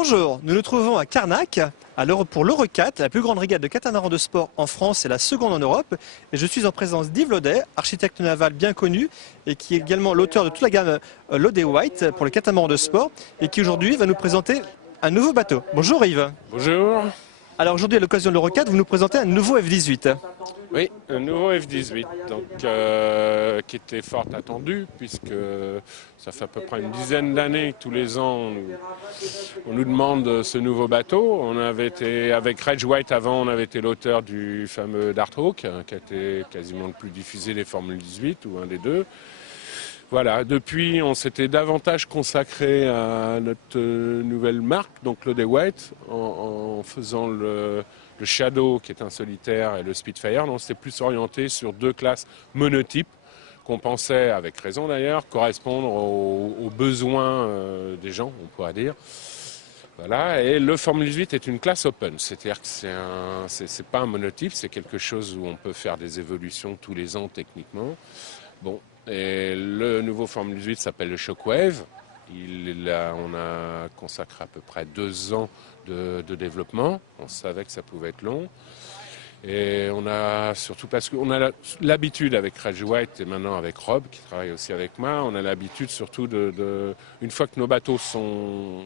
Bonjour, nous nous trouvons à Carnac pour l'Eurocat, la plus grande régate de catamaran de sport en France et la seconde en Europe. Et je suis en présence d'Yves Laudet, architecte naval bien connu et qui est également l'auteur de toute la gamme Laudet White pour les catamarans de sport et qui aujourd'hui va nous présenter un nouveau bateau. Bonjour Yves. Bonjour. Alors aujourd'hui à l'occasion de l'Eurocat, vous nous présentez un nouveau F18. Oui, un nouveau F18 donc, qui était fort attendu puisque ça fait à peu près une dizaine d'années que tous les ans on nous demande ce nouveau bateau. On avait été avec Reg White avant, on avait été l'auteur du fameux Darthawk qui a été quasiment le plus diffusé des Formule 18 ou un des deux. Voilà, depuis on s'était davantage consacré à notre nouvelle marque, donc Laudet White, en faisant le Shadow qui est un solitaire et le Spitfire. Donc on s'était plus orienté sur deux classes monotypes qu'on pensait, avec raison d'ailleurs, correspondre aux besoins des gens, on pourrait dire. Voilà, et le Formule 18 est une classe open, c'est-à-dire que c'est pas un monotype, c'est quelque chose où on peut faire des évolutions tous les ans techniquement. Bon, et le nouveau Formule 18 s'appelle le Shockwave. On a consacré à peu près 2 ans de développement. On savait que ça pouvait être long. Et on a surtout parce qu'on a l'habitude avec Reg White et maintenant avec Rob, qui travaille aussi avec moi, on a l'habitude surtout une fois que nos bateaux sont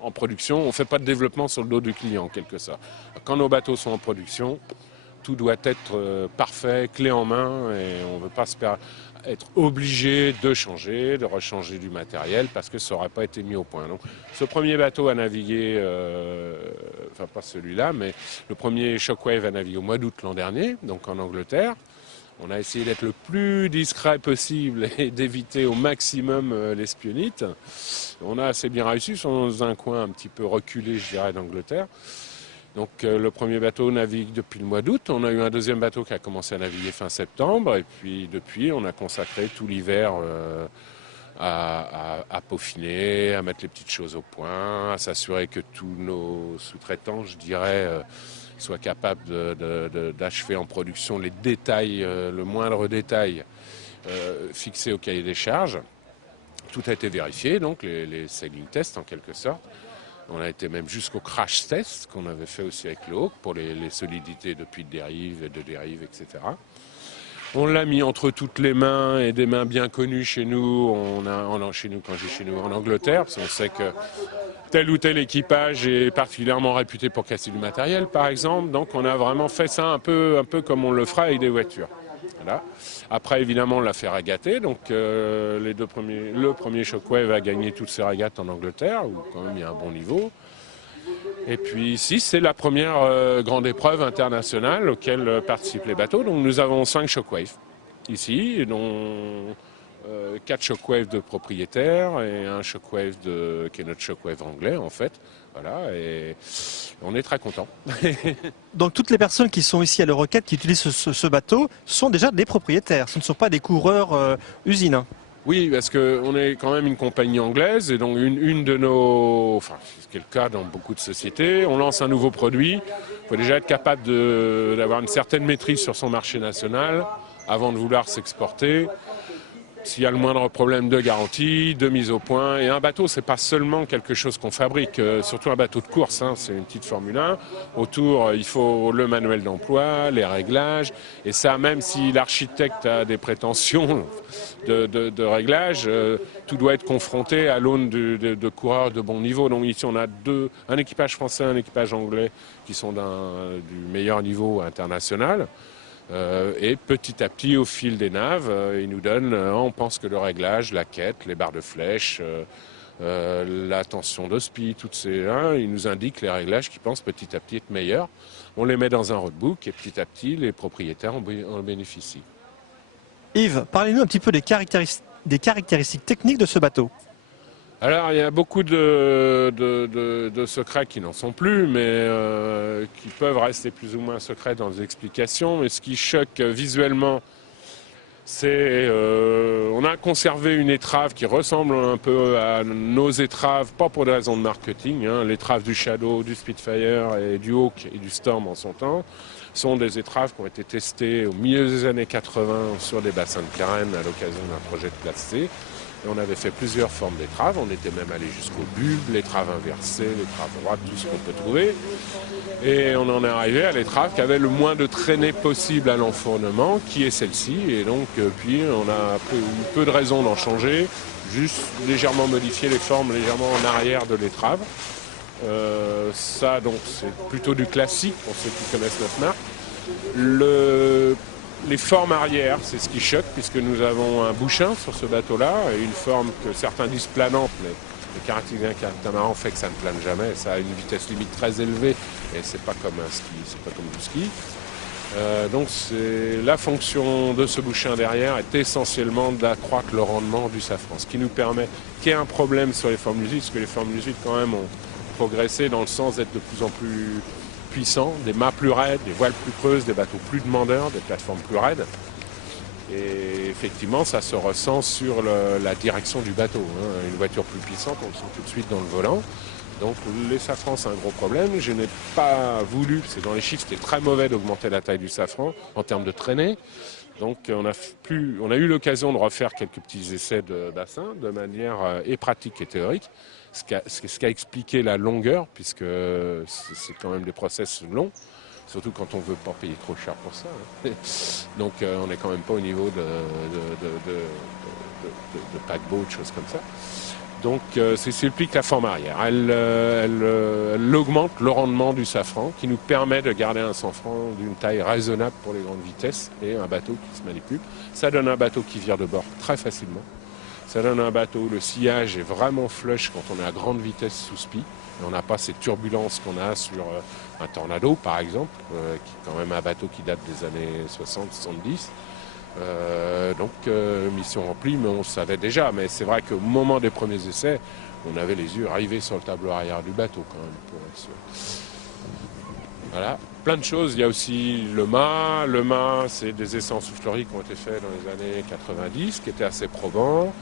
en production, on ne fait pas de développement sur le dos du client en quelque sorte. Quand nos bateaux sont en production, tout doit être parfait, clé en main, et on ne veut pas être obligé de changer, de rechanger du matériel, parce que ça n'aurait pas été mis au point. Donc, ce premier bateau a navigué, enfin pas celui-là, mais le premier Shockwave a navigué au mois d'août l'an dernier, donc en Angleterre. On a essayé d'être le plus discret possible et d'éviter au maximum l'espionnite. On a assez bien réussi, dans un coin un petit peu reculé, je dirais, d'Angleterre. Donc le premier bateau navigue depuis le mois d'août. On a eu un deuxième bateau qui a commencé à naviguer fin septembre. Et puis depuis, on a consacré tout l'hiver à peaufiner, à mettre les petites choses au point, à s'assurer que tous nos sous-traitants, je dirais, soient capables d'achever en production les détails, le moindre détail fixé au cahier des charges. Tout a été vérifié, donc les sailing tests en quelque sorte. On a été même jusqu'au crash test qu'on avait fait aussi avec le Hawk pour les solidités de puits de dérive, etc. On l'a mis entre toutes les mains et des mains bien connues chez nous. Chez nous, quand je dis chez nous, en Angleterre, parce qu'on sait que tel ou tel équipage est particulièrement réputé pour casser du matériel, par exemple. Donc on a vraiment fait ça un peu comme on le fera avec des voitures. Voilà. Après, évidemment, on l'a fait régater. Donc, le premier Shockwave a gagné toutes ses régates en Angleterre, où quand même il y a un bon niveau. Et puis ici, c'est la première grande épreuve internationale auquel participent les bateaux. Donc, nous avons 5 Shockwaves ici, dont 4 Shockwaves de propriétaires et un Shockwave qui est notre Shockwave anglais, en fait. Voilà, et on est très contents. Donc toutes les personnes qui sont ici à l'Eurocat, qui utilisent ce bateau, sont déjà des propriétaires, ce ne sont pas des coureurs usines. Oui, parce qu'on est quand même une compagnie anglaise et donc une de nos... Enfin, c'est le cas dans beaucoup de sociétés, on lance un nouveau produit, il faut déjà être capable d'avoir une certaine maîtrise sur son marché national avant de vouloir s'exporter. S'il y a le moindre problème de garantie, de mise au point. Et un bateau, c'est pas seulement quelque chose qu'on fabrique, surtout un bateau de course, hein, c'est une petite Formule 1. Autour, il faut le manuel d'emploi, les réglages. Et ça, même si l'architecte a des prétentions de réglage, tout doit être confronté à l'aune de coureurs de bon niveau. Donc ici, on a un équipage français, un équipage anglais qui sont du meilleur niveau international. Et petit à petit, au fil des naves, ils nous donnent, on pense que le réglage, la quête, les barres de flèche, la tension d'hospi, toutes ces ils nous indiquent les réglages qui pensent petit à petit être meilleurs. On les met dans un roadbook et petit à petit, les propriétaires en bénéficient. Yves, parlez-nous un petit peu des caractéristiques techniques de ce bateau. Alors, il y a beaucoup de secrets qui n'en sont plus, mais qui peuvent rester plus ou moins secrets dans les explications. Mais ce qui choque visuellement, c'est on a conservé une étrave qui ressemble un peu à nos étraves, pas pour des raisons de marketing. Hein. L'étrave du Shadow, du Spitfire et du Hawk et du Storm en son temps sont des étraves qui ont été testées au milieu des années 80 sur des bassins de carène à l'occasion d'un projet de classe C. Et on avait fait plusieurs formes d'étraves. On était même allé jusqu'au bulbe, l'étrave inversée, l'étrave droite, tout ce qu'on peut trouver. Et on en est arrivé à l'étrave qui avait le moins de traînée possible à l'enfournement, qui est celle-ci. Et donc, puis, on a eu peu de raisons d'en changer, juste légèrement modifier les formes légèrement en arrière de l'étrave. Ça, donc, c'est plutôt du classique pour ceux qui connaissent notre marque. Les formes arrière, c'est ce qui choque, puisque nous avons un bouchin sur ce bateau-là, et une forme que certains disent planante, mais le caractère d'un catamaran fait que ça ne plane jamais. Ça a une vitesse limite très élevée, et c'est pas comme un ski, c'est pas comme du ski. Donc la fonction de ce bouchin derrière est essentiellement d'accroître le rendement du safran, ce qui nous permet qu'il y ait un problème sur les Formule 18, parce que les Formule 18 quand même ont progressé dans le sens d'être de plus en plus puissants, des mâts plus raides, des voiles plus creuses, des bateaux plus demandeurs, des plateformes plus raides. Et effectivement, ça se ressent sur la direction du bateau. Une voiture plus puissante, on le sent tout de suite dans le volant. Donc les safrans, c'est un gros problème. Je n'ai pas voulu, c'est dans les chiffres, c'était très mauvais d'augmenter la taille du safran en termes de traînée. Donc on a eu l'occasion de refaire quelques petits essais de bassin de manière et pratique et théorique. Ce qui a expliqué la longueur, puisque c'est quand même des process longs, surtout quand on ne veut pas payer trop cher pour ça. Donc on n'est quand même pas au niveau de paquebot, de choses comme ça. Donc c'est ce qui explique la forme arrière. Elle augmente le rendement du safran, qui nous permet de garder un safran d'une taille raisonnable pour les grandes vitesses et un bateau qui se manipule. Ça donne un bateau qui vire de bord très facilement. Ça donne un bateau, le sillage est vraiment flush quand on est à grande vitesse sous spi. Et on n'a pas ces turbulences qu'on a sur un Tornado, par exemple, qui est quand même un bateau qui date des années 60-70. Mission remplie, mais on le savait déjà. Mais c'est vrai qu'au moment des premiers essais, on avait les yeux rivés sur le tableau arrière du bateau quand même, pour être sûr. Voilà, plein de choses. Il y a aussi le mât. Le mât, c'est des essais en soufflerie qui ont été faits dans les années 90, qui étaient assez probants.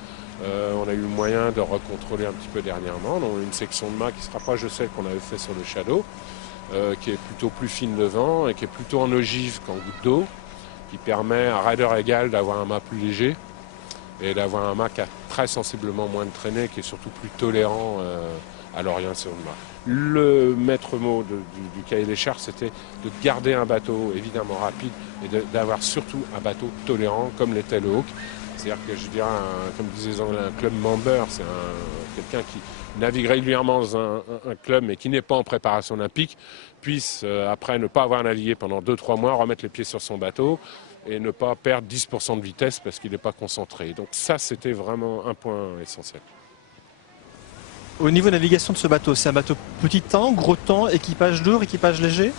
On a eu le moyen de recontrôler un petit peu dernièrement. On a une section de mât qui se rapproche de celle qu'on avait fait sur le Shadow, qui est plutôt plus fine devant et qui est plutôt en ogive qu'en goutte d'eau, qui permet à raider égal d'avoir un mât plus léger et d'avoir un mât qui a très sensiblement moins de traînée, qui est surtout plus tolérant à l'orientation de mât. Le maître mot du cahier des charges, c'était de garder un bateau évidemment rapide et d'avoir surtout un bateau tolérant comme l'était le Hawk. C'est-à-dire que je dirais, comme disaient les Anglais, un club member, c'est quelqu'un qui navigue régulièrement dans un club mais qui n'est pas en préparation olympique, puisse après ne pas avoir navigué pendant 2-3 mois, remettre les pieds sur son bateau et ne pas perdre 10% de vitesse parce qu'il n'est pas concentré. Donc ça, c'était vraiment un point essentiel. Au niveau navigation de ce bateau, c'est un bateau petit temps, gros temps, équipage lourd, équipage léger?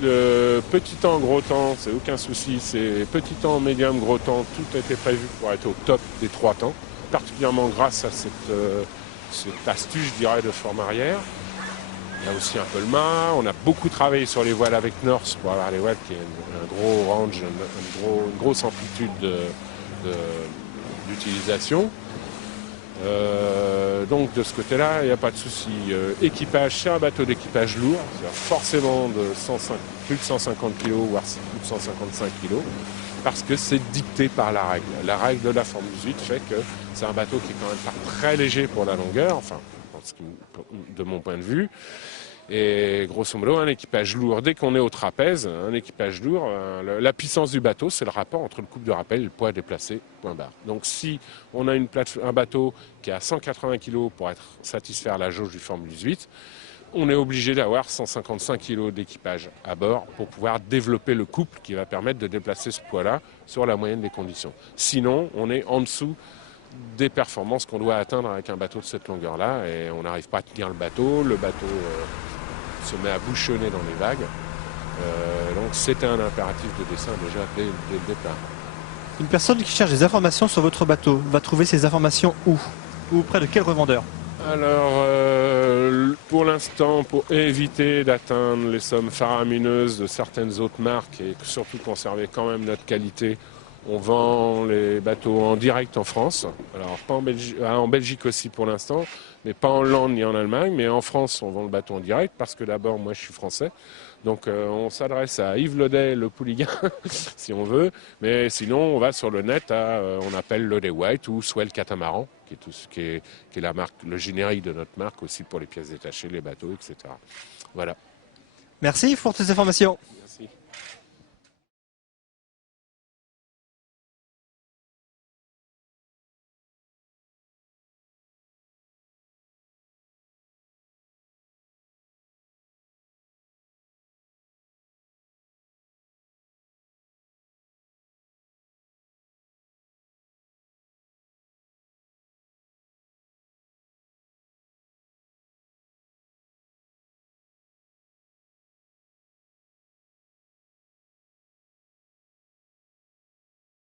Petit temps, gros temps, c'est aucun souci. C'est petit temps, médium, gros temps, tout a été prévu pour être au top des 3 temps, particulièrement grâce à cette astuce, je dirais, de forme arrière. Il y a aussi un peu le mât. On a beaucoup travaillé sur les voiles avec Norse pour avoir les voiles qui ont un gros range, une grosse amplitude d'utilisation. Donc de ce côté-là, il n'y a pas de souci. Équipage, c'est un bateau d'équipage lourd, forcément de plus de 150 kg, voire plus de 155 kg, parce que c'est dicté par la règle. La règle de la Formule 18 fait que c'est un bateau qui est quand même pas très léger pour la longueur, enfin, de mon point de vue. Et grosso modo, un équipage lourd, dès qu'on est au trapèze, un équipage lourd, la puissance du bateau, c'est le rapport entre le couple de rappel et le poids déplacé, point barre. Donc si on a un bateau qui a 180 kg pour satisfaire la jauge du Formule 18, on est obligé d'avoir 155 kg d'équipage à bord pour pouvoir développer le couple qui va permettre de déplacer ce poids-là sur la moyenne des conditions. Sinon, on est en dessous des performances qu'on doit atteindre avec un bateau de cette longueur-là et on n'arrive pas à tenir le bateau se met à bouchonner dans les vagues. Donc c'était un impératif de dessin déjà dès le départ. Une personne qui cherche des informations sur votre bateau va trouver ces informations où? Ou auprès de quel revendeur? Alors, pour l'instant, pour éviter d'atteindre les sommes faramineuses de certaines autres marques et surtout conserver quand même notre qualité, on vend les bateaux en direct en France. Alors, pas en Belgique aussi pour l'instant, mais pas en Hollande ni en Allemagne. Mais en France, on vend le bateau en direct parce que d'abord, moi, je suis français. Donc on s'adresse à Yves Laudet, le Pouliguen, si on veut. Mais sinon, on va sur le net, on appelle Laudet White ou Swell Catamaran, qui est la marque, le générique de notre marque aussi pour les pièces détachées, les bateaux, etc. Voilà. Merci pour toutes ces informations.